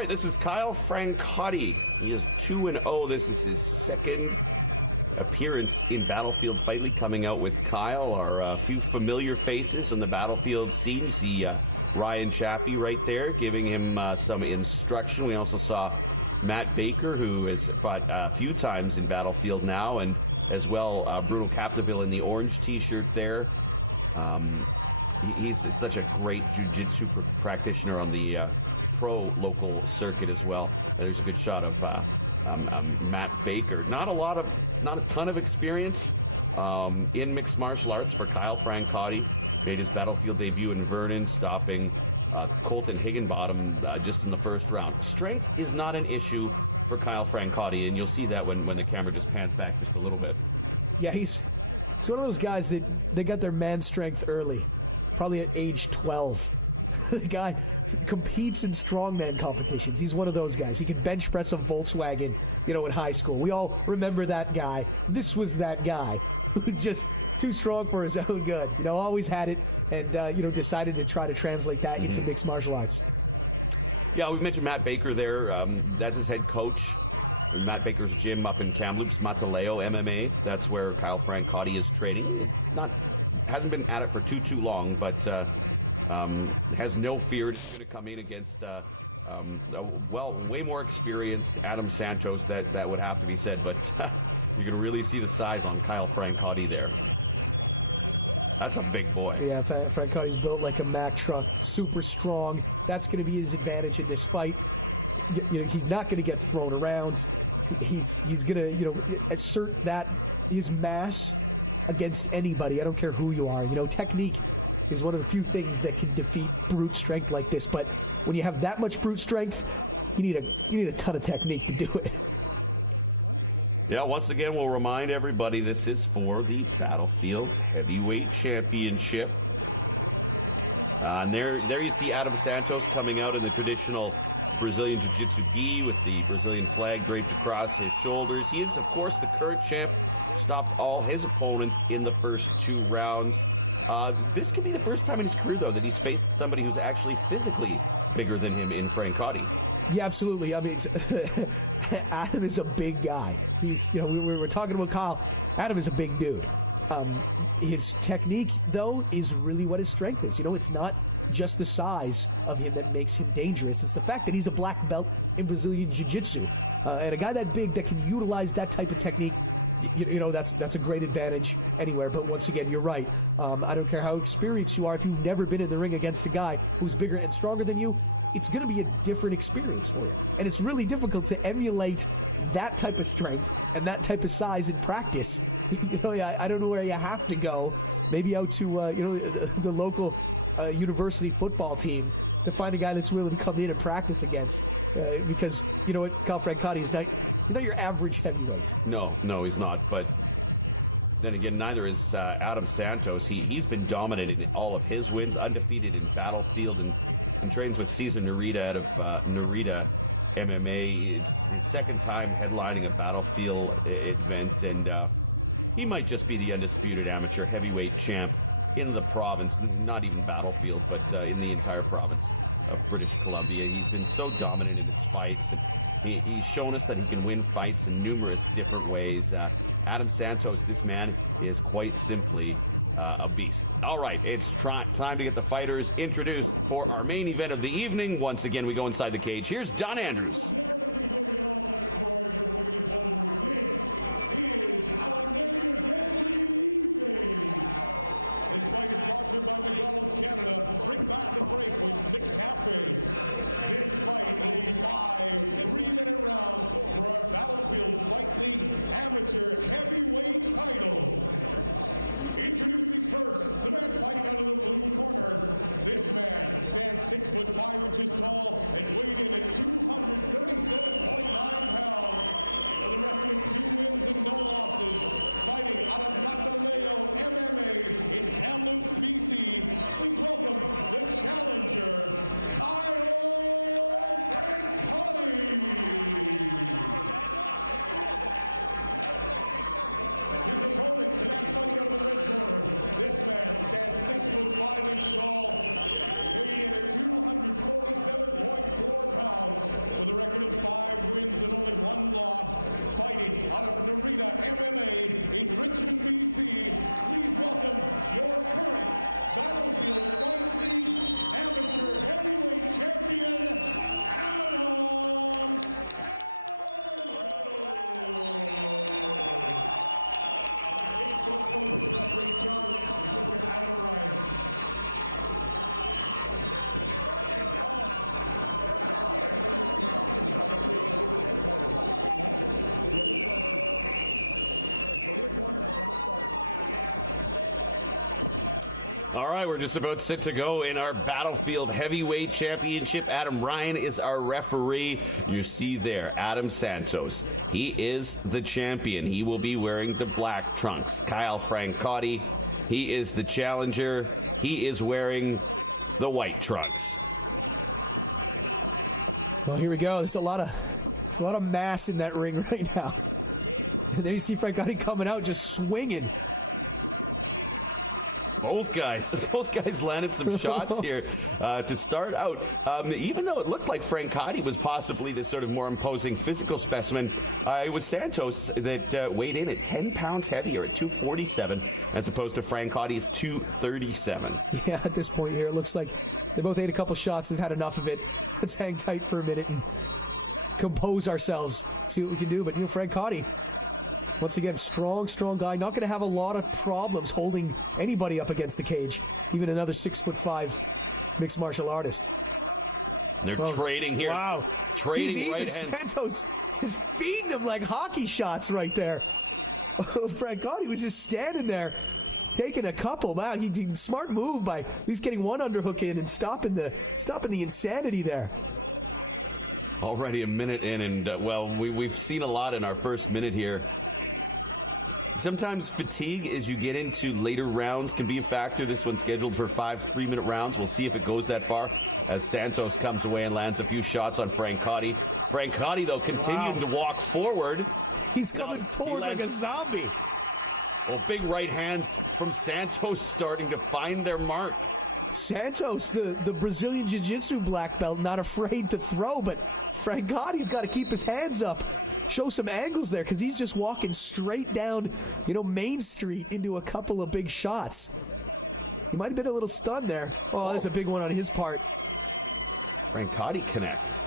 right, this is Kyle Francotti. He is 2-0. This is his second appearance in Battlefield Fight League. Coming out with Kyle are a few familiar faces on the Battlefield scene. See Ryan Chappie right there giving him some instruction. We also saw Matt Baker, who has fought a few times in Battlefield now, and as well Bruno Capdeville in the orange t-shirt there. He's such a great jiu-jitsu practitioner on the pro local circuit as well. There's a good shot of Matt Baker. Not a ton of experience in mixed martial arts for Kyle Francotti. Made his Battlefield debut in Vernon, stopping Colton Higginbottom just in the first round. Strength is not an issue for Kyle Francotti, and you'll see that when the camera just pans back just a little bit. Yeah, he's one of those guys that they got their man strength early, probably at age 12. The guy competes in strongman competitions. He's one of those guys. He could bench press a Volkswagen, in high school. We all remember that guy. This was that guy who was just too strong for his own good. Always had it, and decided to try to translate that into mixed martial arts. Yeah, we mentioned Matt Baker there. That's his head coach. Matt Baker's gym up in Kamloops, Mataleo MMA. That's where Kyle Francotti is training. Hasn't been at it for too long, but has no fear to come in against way more experienced Adam Santos. That would have to be said, but you can really see the size of Kyle Francotti there. That's a big boy. Yeah, Francotti's built like a Mack truck, super strong. That's going to be his advantage in this fight. He's not going to get thrown around. He's going to assert that his mass against anybody. I don't care who you are. Technique is one of the few things that can defeat brute strength like this. But when you have that much brute strength, you need a ton of technique to do it. Yeah, once again, we'll remind everybody this is for the Battlefield Heavyweight Championship. And there you see Adam Santos coming out in the traditional Brazilian Jiu-Jitsu gi with the Brazilian flag draped across his shoulders. He is, of course, the current champ. Stopped all his opponents in the first 2 rounds. This could be the first time in his career, though, that he's faced somebody who's actually physically bigger than him in Francotti. Yeah, absolutely. I mean, Adam is a big guy. We were talking about Kyle. Adam is a big dude. His technique, though, is really what his strength is. It's not just the size of him that makes him dangerous. It's the fact that he's a black belt in Brazilian Jiu-Jitsu. And a guy that big that can utilize that type of technique, that's a great advantage anywhere. But once again, you're right. I don't care how experienced you are. If you've never been in the ring against a guy who's bigger and stronger than you, it's going to be a different experience. And it's really difficult to emulate that type of strength and that type of size in practice. I don't know where you have to go. Maybe out to the local university football team to find a guy that's willing to come in and practice against. Because Kyle Francotti is not your average heavyweight. No, he's not. But then again, neither is Adam Santos. He's been dominating all of his wins, undefeated in Battlefield. He trains with Cesar Narita out of Narita MMA. It's his second time headlining a Battlefield event, and he might just be the undisputed amateur heavyweight champ in the province, not even Battlefield, but in the entire province of British Columbia. He's been so dominant in his fights. He's shown us that he can win fights in numerous different ways. Adam Santos, this man, is quite simply a beast. All right, it's time to get the fighters introduced for our main event of the evening. Once again, we go inside the cage. Here's Don Andrews. This fight is sponsored by McDonald's Canada. Bring back the break with McCafe. This fight will be 5 3-minute rounds for our Battlefield Fight League Amateur Heavyweight title. Introducing first, the man fighting out of the blue corner. This man stands 6 foot 5 inches tall and weighed in at 237.9 pounds. With a record of 2 wins and no losses, fighting out of Mataleo MMA in Kamloops, BC. Please welcome the challenger, Kyle Francotti. His opponent, the man fighting out of the red corner. This man stands 6 foot 5 inches tall, weighed in at 247.4 pounds. just about set to go in our Battlefield Heavyweight Championship. Adam Ryan is our referee. You see there, Adam Santos. He is the champion. He will be wearing the black trunks. Kyle Francotti, he is the challenger. He is wearing the white trunks. Well, here we go. There's a lot of mass in that ring right now. There you see Francotti coming out just swinging. Both guys landed some shots here to start out. Even though it looked like Francotti was possibly the sort of more imposing physical specimen, it was Santos that weighed in at 10 pounds heavier at 247 as opposed to Francotti's 237. Yeah, at this point here, it looks like they both ate a couple shots. They've had enough of it. Let's hang tight for a minute and compose ourselves, see what we can do. But Francotti, once again, strong guy. Not going to have a lot of problems holding anybody up against the cage. Even another 6'5" mixed martial artist. They're trading here. Wow. Trading right hands. Santos is feeding him like hockey shots right there. Francotti was just standing there, taking a couple. Wow, he did smart move by he's getting one underhook in and stopping the insanity there. Already a minute in, and well, we've seen a lot in our first minute here. Sometimes fatigue as you get into later rounds can be a factor. This one's scheduled for 5 3-minute rounds. We'll see if it goes that far as Santos comes away and lands a few shots on Francotti. Francotti, though, continued to walk forward. He's coming forward like a zombie. Well, big right hands from Santos starting to find their mark. Santos, the Brazilian Jiu-Jitsu black belt, not afraid to throw, but Francotti's got to keep his hands up, show some angles there, because he's just walking straight down, Main Street into a couple of big shots. He might have been a little stunned there. Oh, there's a big one on his part. Francotti connects.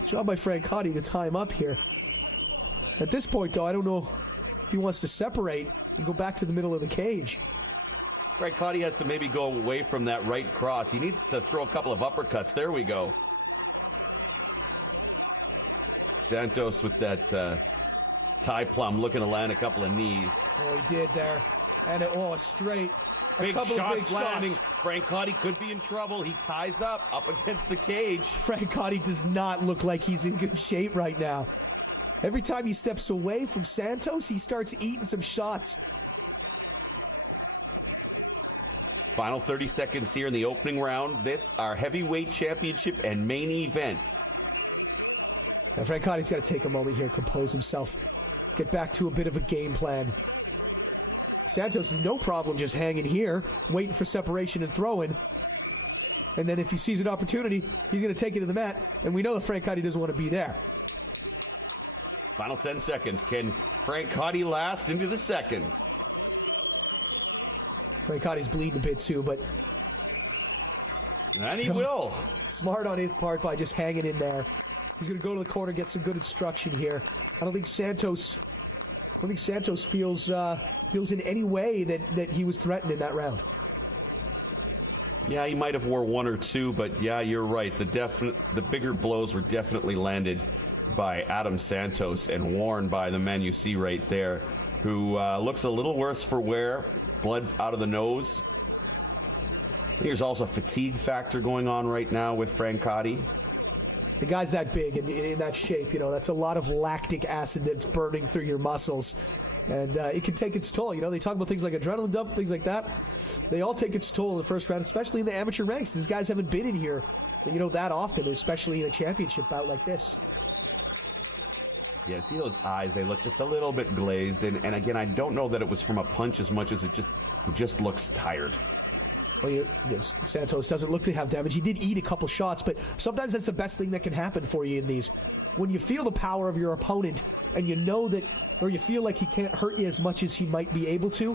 Good job by Francotti to tie him up here. At this point, though, I don't know if he wants to separate and go back to the middle of the cage. Francotti has to maybe go away from that right cross. He needs to throw a couple of uppercuts. There we go. Santos with that tie plum looking to land a couple of moves. Did that. And straight. Big shots landing. Francotti could be in trouble. He ties up against the cage. Francotti does not look like he's in good shape right now. Every time he steps away from Santos, he starts eating some shots. Final 30 seconds here in the opening round. This, our heavyweight championship and main event. And Francotti's got to take a moment here, compose himself, get back to a bit of a game plan. Santos has no problem just hanging here, waiting for separation and throwing. And then if he sees an opportunity, he's going to take it to the mat. And we know that Francotti doesn't want to be there. Final 10 seconds. Can Francotti last into the second? Francotti's bleeding a bit too, but... And he will. Smart on his part by just hanging in there. He's going to go to the corner, get some good instruction here. I don't think Santos feels in any way that he was threatened in that round. Yeah, he might have wore one or two, but yeah, you're right. The bigger blows were definitely landed by Adam Santos and worn by the man you see right there, who looks a little worse for wear. Blood out of the nose. There's also a fatigue factor going on right now with Francotti. The guy's that big and in that shape, that's a lot of lactic acid that's burning through your muscles. And it can take its toll. They talk about things like adrenaline dump, things like that. They all take its toll in the first round, especially in the amateur ranks. These guys haven't been in here, that often, especially in a championship bout like this. Yeah, see those eyes, they look just a little bit glazed. And again, I don't know that it was from a punch as much as it just looks tired. Yes, Santos doesn't look to have damage. He did eat a couple shots, but sometimes that's the best thing that can happen for you in these. When you feel the power of your opponent and you know that, or you feel like he can't hurt you as much as he might be able to,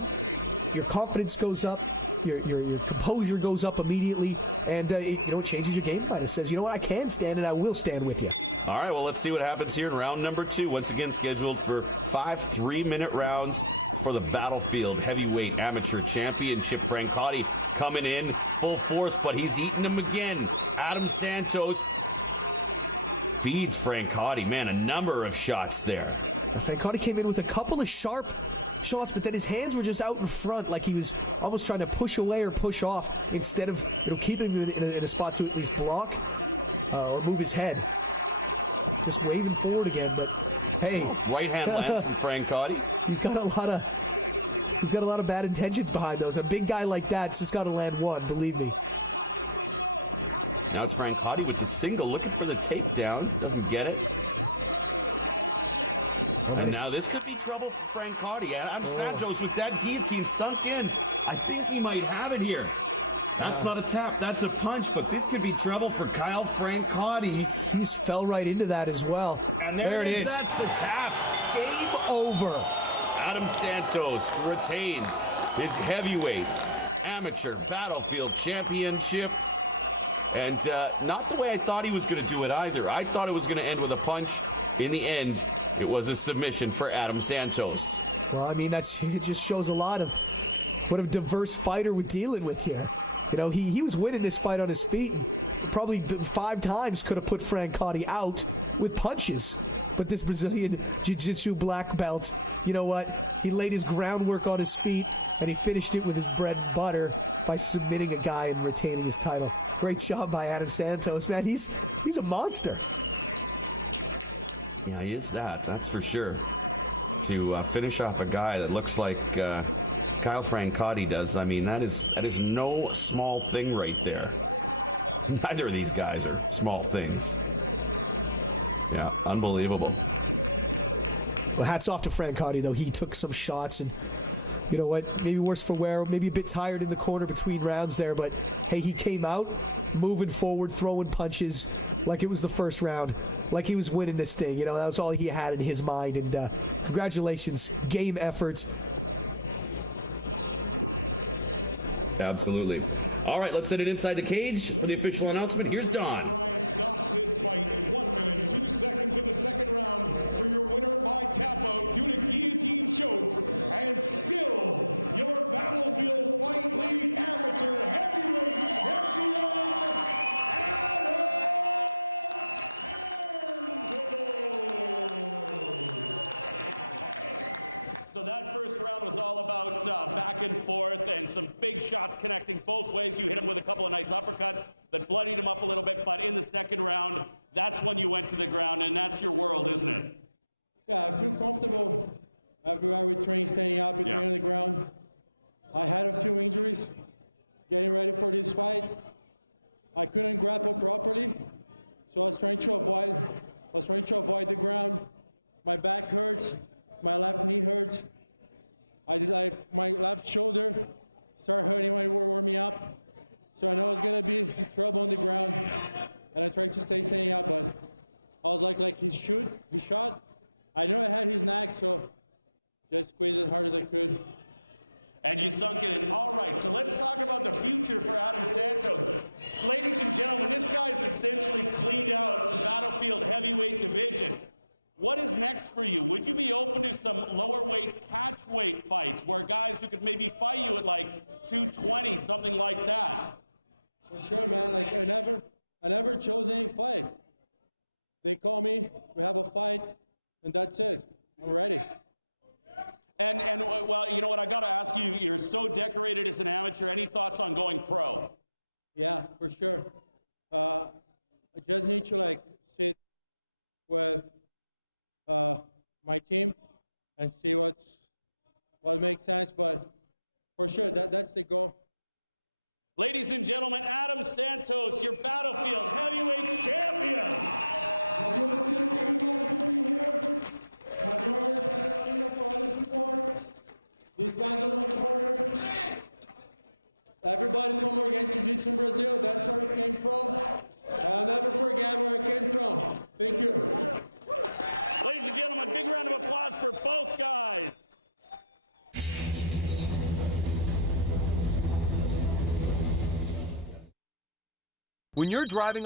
your confidence goes up, your composure goes up immediately, and it changes your game plan. It says, I can stand and I will stand with you. All right, well, let's see what happens here in round number 2. Once again, scheduled for 5 3-minute rounds for the Battlefield Heavyweight Amateur Championship. Francotti coming in full force, but he's eating him again. Adam Santos feeds Francotti. Man, a number of shots there. Francotti came in with a couple of sharp shots, but then his hands were just out in front, like he was almost trying to push away or push off instead of keeping him in a spot to at least block or move his head. Just waving forward again, but hey, Right hand lands from Francotti. he's got a lot of bad intentions behind those. A big guy like that's just got to land one, believe me. Now it's Francotti with the single, looking for the takedown. Doesn't get it. Now this could be trouble for Francotti. Adam Santos with that guillotine sunk in. I think he might have it here. That's not a tap, that's a punch, but this could be trouble for Kyle Francotti. He just fell right into that as well. And there it is. That's the tap. Game over. Adam Santos retains his heavyweight amateur battlefield championship. And not the way I thought he was going to do it either. I thought it was going to end with a punch. In the end, it was a submission for Adam Santos. Well, I mean, it just shows a lot of what a diverse fighter we're dealing with here. You know, he was winning this fight on his feet. Probably 5 times could have put Francotti out with punches. But this Brazilian Jiu-Jitsu black belt, you know what? He laid his groundwork on his feet, and he finished it with his bread and butter by submitting a guy and retaining his title. Great job by Adam Santos, man. He's a monster. Yeah, he is that. That's for sure. To finish off a guy that looks like Kyle Francotti does, I mean, that is no small thing right there. Neither of these guys are small things. Yeah, unbelievable. Well, hats off to Francotti, though. He took some shots, and you know what? Maybe worse for wear, maybe a bit tired in the corner between rounds there, but hey, he came out moving forward, throwing punches like it was the first round, like he was winning this thing. You know, that was all he had in his mind, and congratulations, game effort. Absolutely. All right, let's send it inside the cage for the official announcement. Here's Don. Ryan stops this fight 1 minute, 2 seconds of the second round for your winner by tap out due to guillotine choke, and still your Battlefield Fight League amateur heavyweight champion, Santos. So that first round was all about back and forth and some big shots connecting both ways. You hit him with a couple of nice uppercuts that bloodied him up a little bit, but in the second round, that's when you went to the ground, and that's your world, isn't it? Yeah, I feel comfortable everywhere we train, standing up, we train on the ground. I had a few injuries getting ready for this fight. I couldn't grapple properly, so I was trying to avoid the ground. My back hurts, my left knee hurts. My left shoulder started hurting when we were warming up. So I know it's gonna be trouble on the ground. And I tried to stay standing up, but I was like he shot. I knew I had his neck, so just squeezed as hard as I could. And you sunk it in. All right, so let's talk about the future for Adam Santos. Ladies and gentlemen, this guy's essentially cleaned out the Battlefield heavyweight division. What is next for you? Would you be open to some lower weight catch weight fights where guys who could maybe fight you at like 220, something like that? For sure, man. Like I never chose any fight. They call me, we have a fight, and that's it. I'm ready. And well, you know what? I got to ask you. You're so decorated as an amateur. Any thoughts on going pro? Yeah, for sure. I just need to sit with my team and see what makes sense. But for sure, that's the goal. Ladies and gentlemen, Adam Santos, your Battlefield heavyweight champion. These guys are my corner. Everybody from Organic Jiu-Jitsu in Brazil, that's where we came from. I'll never forget where I came from. Thank you. Ladies and gentlemen, big round of applause for both guys. When you're driving